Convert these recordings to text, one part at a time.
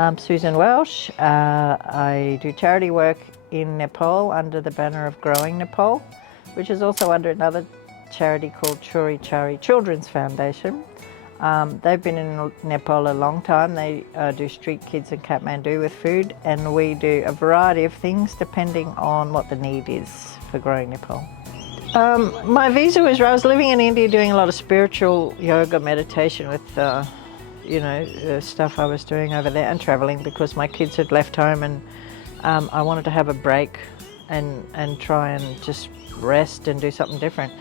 I'm Susan Welsh. I do charity work in Nepal under the banner of Growing Nepal, which is also under another charity called Churi Chari Children's Foundation. They've been in Nepal a long time. They do street kids in Kathmandu with food, and we do a variety of things depending on what the need is for Growing Nepal. My visa was, I was living in India doing a lot of spiritual yoga meditation with stuff I was doing over there, and travelling because my kids had left home, and I wanted to have a break and try and just rest and do something different.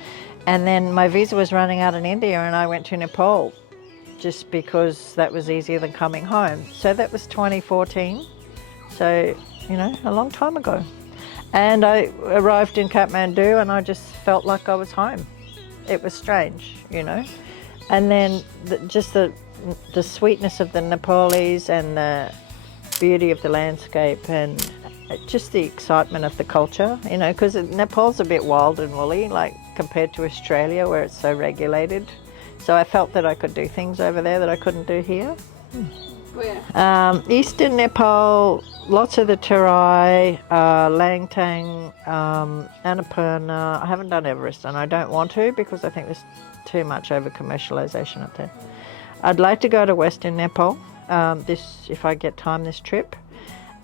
And then my visa was running out in India and I went to Nepal just because that was easier than coming home. So that was 2014, so a long time ago. And I arrived in Kathmandu and I just felt like I was home. It was strange, And then the sweetness of the Nepalese and the beauty of the landscape and just the excitement of the culture, because Nepal's a bit wild and woolly, like compared to Australia where it's so regulated. So I felt that I could do things over there that I couldn't do here. Where? Eastern Nepal, lots of the Terai, Langtang, Annapurna. I haven't done Everest and I don't want to because I think there's too much over-commercialisation up there. I'd like to go to Western Nepal, if I get time this trip,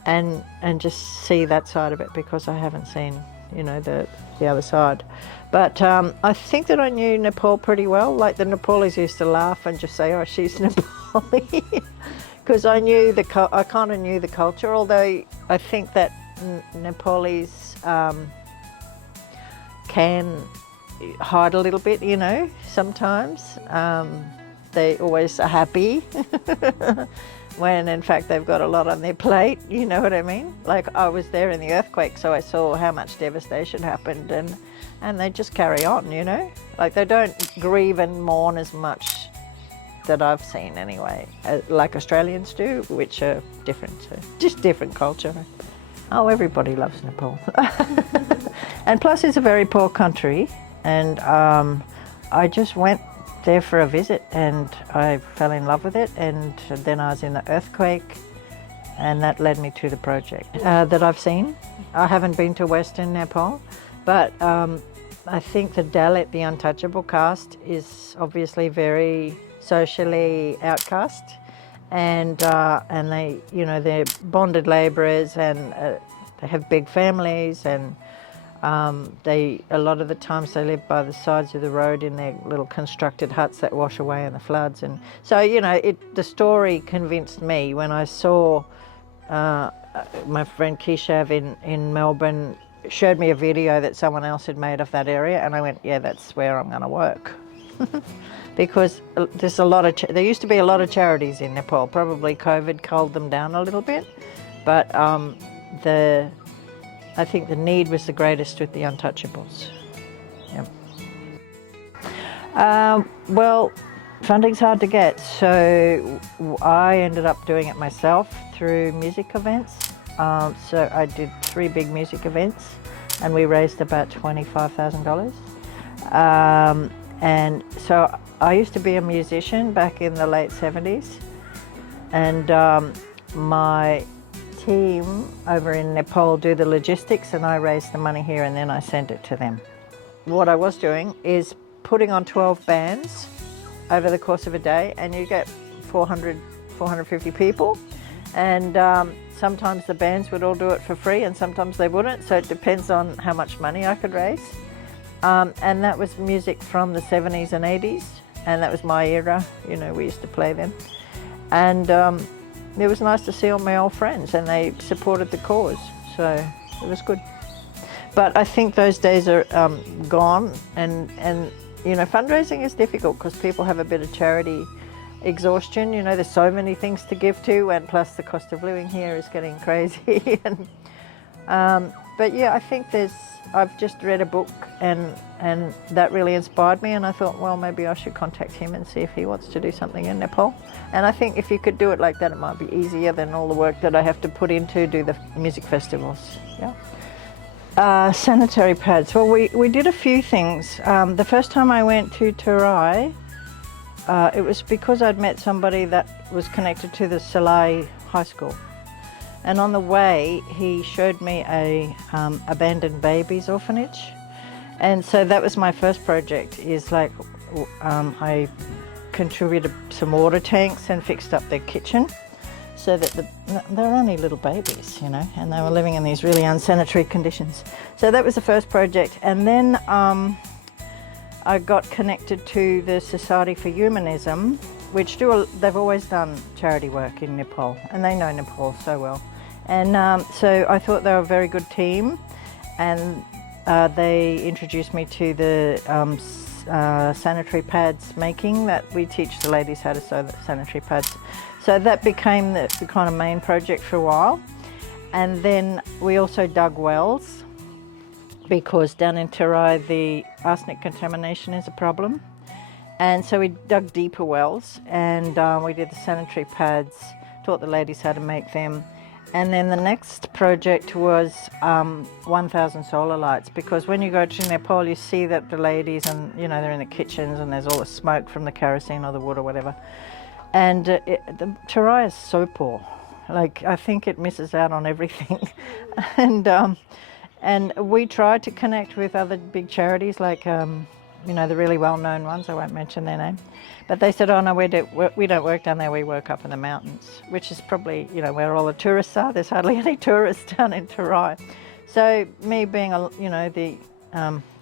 and just see that side of it because I haven't seen, the other side. But I think that I knew Nepal pretty well. Like the Nepalese used to laugh and just say, "Oh, she's Nepali," because I kind of knew the culture. Although I think that Nepalese can hide a little bit, sometimes. They always are happy when in fact they've got a lot on their plate, you know what I mean? Like I was there in the earthquake, so I saw how much devastation happened, and they just carry on, Like they don't grieve and mourn as much that I've seen anyway, like Australians do, which are different, so just different culture. Oh, everybody loves Nepal. And plus it's a very poor country, and I just went there for a visit and I fell in love with it, and then I was in the earthquake and that led me to the project that I've seen. I haven't been to Western Nepal, but I think the Dalit, the untouchable caste, is obviously very socially outcast, and they, they're bonded labourers, and they have big families, and a lot of the times they live by the sides of the road in their little constructed huts that wash away in the floods. And so, the story convinced me when I saw my friend Keshav in Melbourne showed me a video that someone else had made of that area, and I went, yeah, that's where I'm going to work. Because there's there used to be a lot of charities in Nepal. Probably COVID culled them down a little bit, but I think the need was the greatest with the untouchables. Yeah. Well, funding's hard to get, so I ended up doing it myself through music events. So I did 3 big music events, and we raised about $25,000. And so I used to be a musician back in the late 70s, and my team over in Nepal do the logistics, and I raise the money here and then I send it to them. What I was doing is putting on 12 bands over the course of a day, and you get 450 people, and sometimes the bands would all do it for free and sometimes they wouldn't, so it depends on how much money I could raise. And that was music from the 70s and 80s, and that was my era, we used to play them. And it was nice to see all my old friends, and they supported the cause, so it was good. But I think those days are gone, and fundraising is difficult because people have a bit of charity exhaustion. There's so many things to give to, and plus the cost of living here is getting crazy. But yeah, I think I've just read a book and that really inspired me, and I thought, well, maybe I should contact him and see if he wants to do something in Nepal. And I think if you could do it like that, it might be easier than all the work that I have to put into do the music festivals. Yeah. Sanitary pads. Well, we did a few things. The first time I went to Terai, it was because I'd met somebody that was connected to the Salai high school. And on the way, he showed me a abandoned babies orphanage. And so that was my first project, is like I contributed some water tanks and fixed up their kitchen so that they're only little babies, you know, and they were living in these really unsanitary conditions. So that was the first project. And then I got connected to the Society for Humanism, which they've always done charity work in Nepal, and they know Nepal so well. And so I thought they were a very good team, and they introduced me to the sanitary pads making, that we teach the ladies how to sew the sanitary pads. So that became the kind of main project for a while. And then we also dug wells, because down in Terai the arsenic contamination is a problem. And so we dug deeper wells, and we did the sanitary pads, taught the ladies how to make them. And then the next project was 1,000 solar lights, because when you go to Nepal, you see that the ladies, and you know, they're in the kitchens and there's all the smoke from the kerosene or the wood or whatever. And the Terai is so poor. Like, I think it misses out on everything. And we tried to connect with other big charities, like you know, the really well-known ones. I won't mention their name, but they said, "Oh no, we don't work down there. We work up in the mountains," which is probably, you know, where all the tourists are. There's hardly any tourists down in Terai. So me being a, you know, the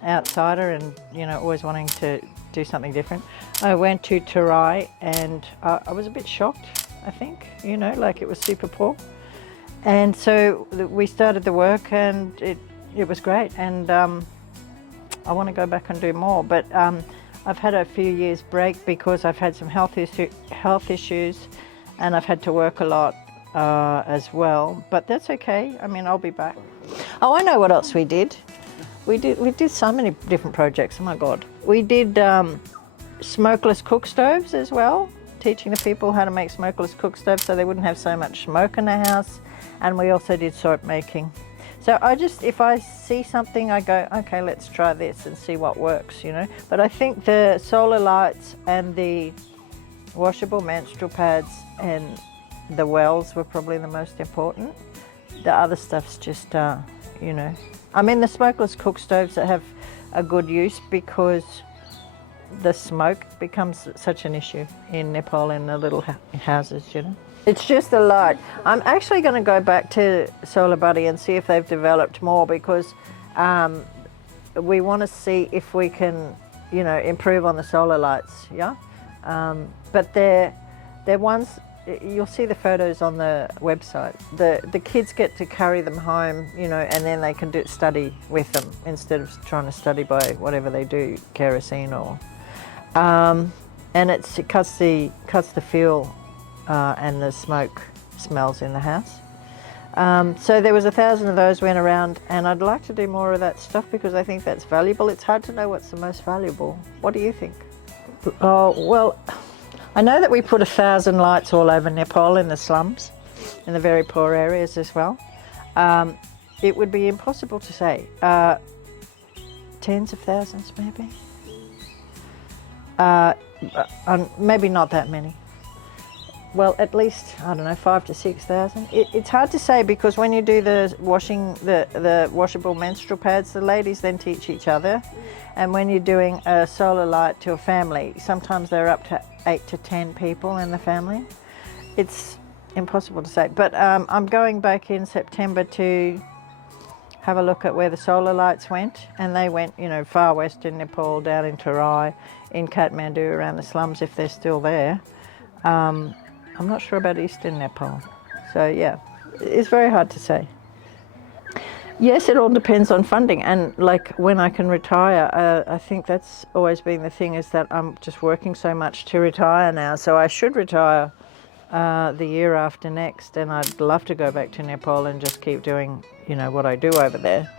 outsider, and you know, always wanting to do something different, I went to Terai, and I was a bit shocked. I think, you know, like, it was super poor. And so we started the work, and it was great. And I want to go back and do more, but I've had a few years break because I've had some health issues, and I've had to work a lot as well. But that's okay. I mean, I'll be back. Oh, I know what else we did. We did so many different projects. Oh my God. We did smokeless cook stoves as well, teaching the people how to make smokeless cook stoves so they wouldn't have so much smoke in the house. And we also did soap making. So if I see something, I go, okay, let's try this and see what works, you know. But I think the solar lights and the washable menstrual pads and the wells were probably the most important. The other stuff's just, you know. I mean, the smokeless cook stoves that have a good use, because the smoke becomes such an issue in Nepal in the little houses, you know. It's just the light. I'm actually going to go back to Solar Buddy and see if they've developed more, because we want to see if we can, you know, improve on the solar lights, yeah? But they're ones, you'll see the photos on the website. The kids get to carry them home, you know, and then they can study with them instead of trying to study by whatever they do, kerosene or... and it cuts the fuel and the smoke smells in the house. So there was 1,000 of those went around, and I'd like to do more of that stuff because I think that's valuable. It's hard to know what's the most valuable. What do you think? Oh, well, I know that we put 1,000 lights all over Nepal in the slums, in the very poor areas as well. It would be impossible to say. Tens of thousands, maybe. Maybe not that many. Well, at least, I don't know, 5,000 to 6,000. It's hard to say, because when you do the washable menstrual pads, the ladies then teach each other. And when you're doing a solar light to a family, sometimes they're up to 8 to 10 people in the family. It's impossible to say. But I'm going back in September to have a look at where the solar lights went. And they went, you know, far west in Nepal, down in Terai, in Kathmandu, around the slums, if they're still there. I'm not sure about eastern Nepal. So yeah, it's very hard to say. Yes, it all depends on funding, and like when I can retire. I think that's always been the thing, is that I'm just working so much to retire now. So I should retire the year after next, and I'd love to go back to Nepal and just keep doing, you know, what I do over there.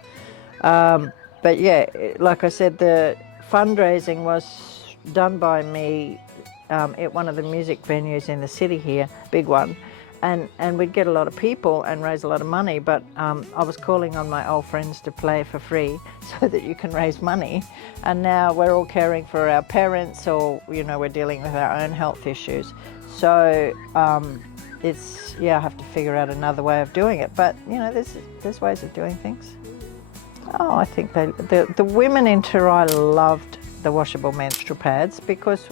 But yeah, like I said, the fundraising was done by me at one of the music venues in the city here, big one, and we'd get a lot of people and raise a lot of money, but I was calling on my old friends to play for free so that you can raise money. And now we're all caring for our parents, or, you know, we're dealing with our own health issues. So it's, yeah, I have to figure out another way of doing it. But, you know, there's ways of doing things. Oh, I think the women in Terai loved the washable menstrual pads because,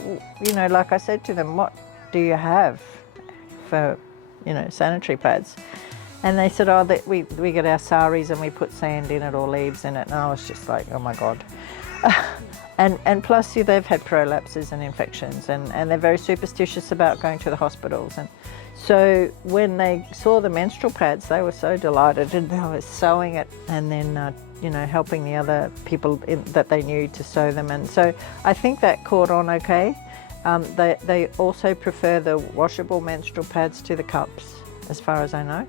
you know, like I said to them, what do you have for, you know, sanitary pads? And they said, oh, that we get our saris and we put sand in it or leaves in it. And I was just like, oh my God. And plus they've had prolapses and infections and they're very superstitious about going to the hospitals. And so when they saw the menstrual pads, they were so delighted and they were sewing it and then, you know, helping the other people that they knew to sew them. And so I think that caught on okay. They also prefer the washable menstrual pads to the cups, as far as I know.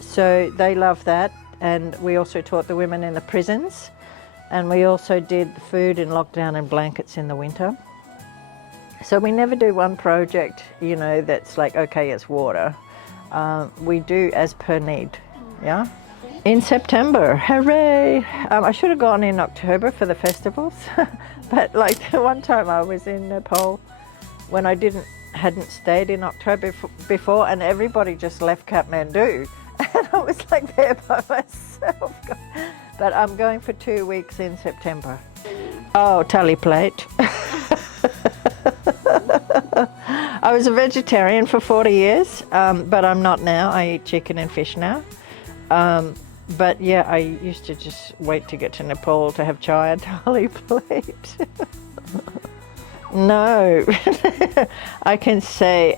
So they love that. And we also taught the women in the prisons. And we also did food in lockdown and blankets in the winter. So we never do one project, you know, that's like, okay, it's water. We do as per need, yeah? In September, hooray! I should have gone in October for the festivals, but like the one time I was in Nepal when I hadn't stayed in October before, and everybody just left Kathmandu, and I was like there by myself. But I'm going for 2 weeks in September. Oh, tally plate. I was a vegetarian for 40 years, but I'm not now. I eat chicken and fish now. But yeah, I used to just wait to get to Nepal to have chai and tally plate. No, I can say,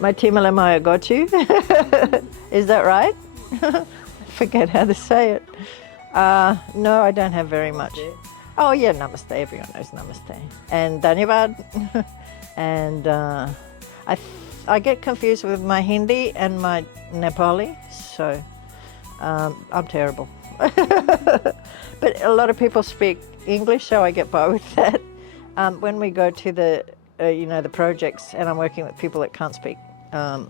my timala maya got you. Is that right? Forget how to say it. No, I don't have very much. Oh yeah, namaste, everyone knows namaste. And dhanyavad. And I get confused with my Hindi and my Nepali, so I'm terrible. But a lot of people speak English, so I get by with that. When we go to the, you know, the projects, and I'm working with people that can't speak, you know,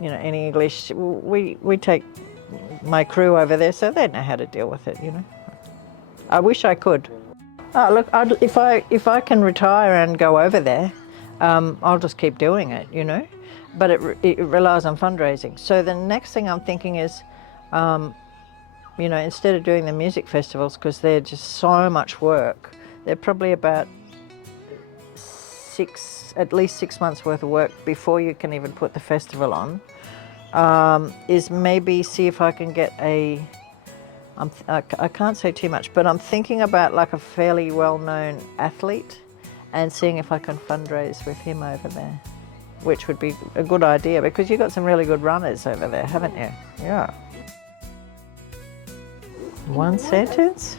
any English, we take my crew over there, so they know how to deal with it, you know. I wish I could. Oh, look, if I can retire and go over there, I'll just keep doing it, you know. But it relies on fundraising. So the next thing I'm thinking is, you know, instead of doing the music festivals, because they're just so much work, they're probably about at least 6 months worth of work before you can even put the festival on, is maybe see if I can get I can't say too much, but I'm thinking about like a fairly well-known athlete and seeing if I can fundraise with him over there, which would be a good idea because you've got some really good runners over there, haven't you? Yeah. One sentence?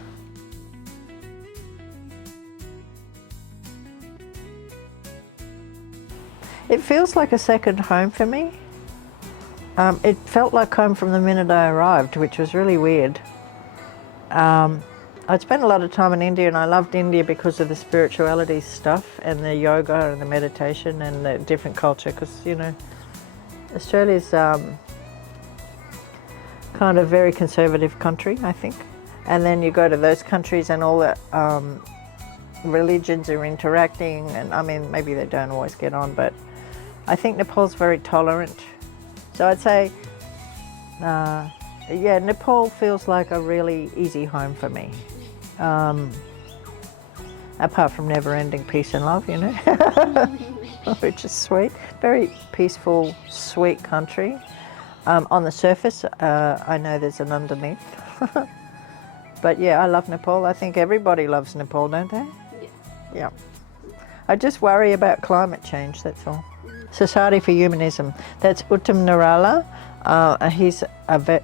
It feels like a second home for me. It felt like home from the minute I arrived, which was really weird. I'd spent a lot of time in India and I loved India because of the spirituality stuff and the yoga and the meditation and the different culture because, you know, Australia's kind of very conservative country, I think. And then you go to those countries and all the religions are interacting and, I mean, maybe they don't always get on, but I think Nepal's very tolerant. So I'd say, yeah, Nepal feels like a really easy home for me. Apart from never-ending peace and love, you know, which is sweet. Very peaceful, sweet country. On the surface, I know there's an underneath. But yeah, I love Nepal. I think everybody loves Nepal, don't they? Yeah. I just worry about climate change, that's all. Society for Humanism. That's Uttam Narala.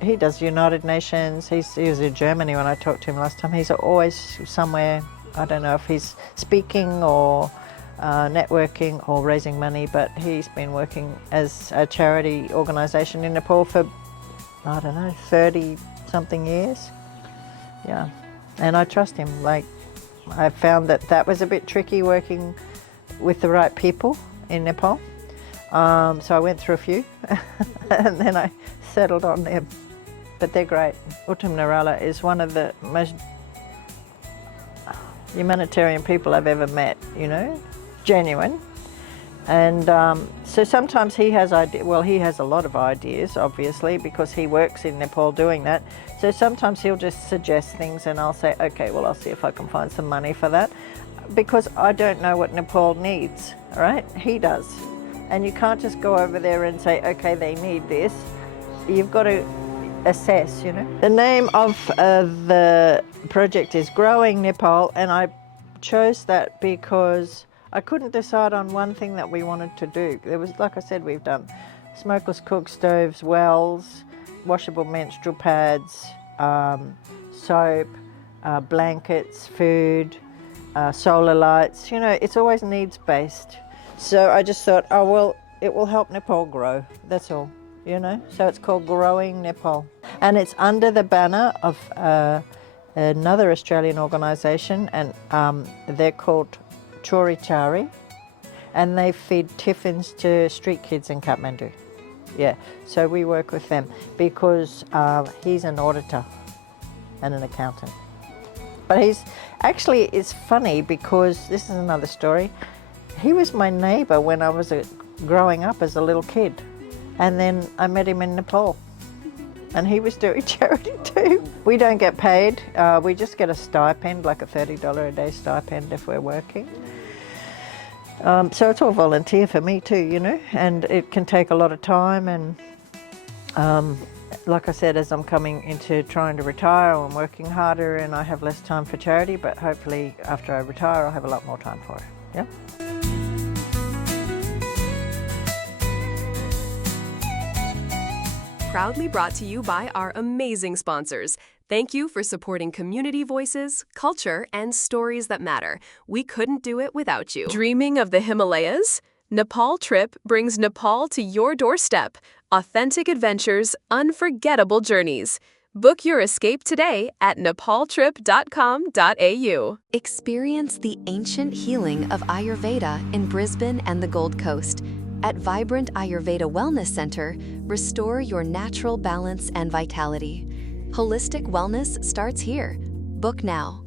He does United Nations. He was in Germany when I talked to him last time. He's always somewhere. I don't know if he's speaking or networking or raising money, but he's been working as a charity organisation in Nepal for, I don't know, 30-something years. Yeah, and I trust him. Like, I found that was a bit tricky working with the right people in Nepal. So I went through a few and then I settled on them. But they're great. Uttam Narala is one of the most humanitarian people I've ever met, you know, genuine. And so sometimes he has he has a lot of ideas, obviously, because he works in Nepal doing that. So sometimes he'll just suggest things and I'll say, okay, well, I'll see if I can find some money for that. Because I don't know what Nepal needs, right? He does. And you can't just go over there and say, okay, they need this. You've got to assess, you know. The name of the project is Growing Nepal, and I chose that because I couldn't decide on one thing that we wanted to do. There was, like I said, we've done smokeless cook stoves, wells, washable menstrual pads, soap, blankets, food, solar lights. You know, it's always needs-based. So I just thought, oh, well, it will help Nepal grow, that's all, you know. So it's called Growing Nepal. And it's under the banner of another Australian organisation, and they're called Terai, and they feed tiffins to street kids in Kathmandu. Yeah, so we work with them because he's an auditor and an accountant. But it's funny because this is another story. He was my neighbour when I was growing up as a little kid, and then I met him in Nepal. And he was doing charity too. We don't get paid, we just get a stipend, like a $30 a day stipend if we're working. So it's all volunteer for me too, you know, and it can take a lot of time. And like I said, as I'm coming into trying to retire, I'm working harder and I have less time for charity, but hopefully after I retire, I'll have a lot more time for it, yeah? Proudly brought to you by our amazing sponsors. Thank you for supporting community voices, culture, and stories that matter. We couldn't do it without you. Dreaming of the Himalayas? Nepal Trip brings Nepal to your doorstep. Authentic adventures, unforgettable journeys. Book your escape today at nepaltrip.com.au. Experience the ancient healing of Ayurveda in Brisbane and the Gold Coast. At Vibrant Ayurveda Wellness Center, restore your natural balance and vitality. Holistic wellness starts here. Book now.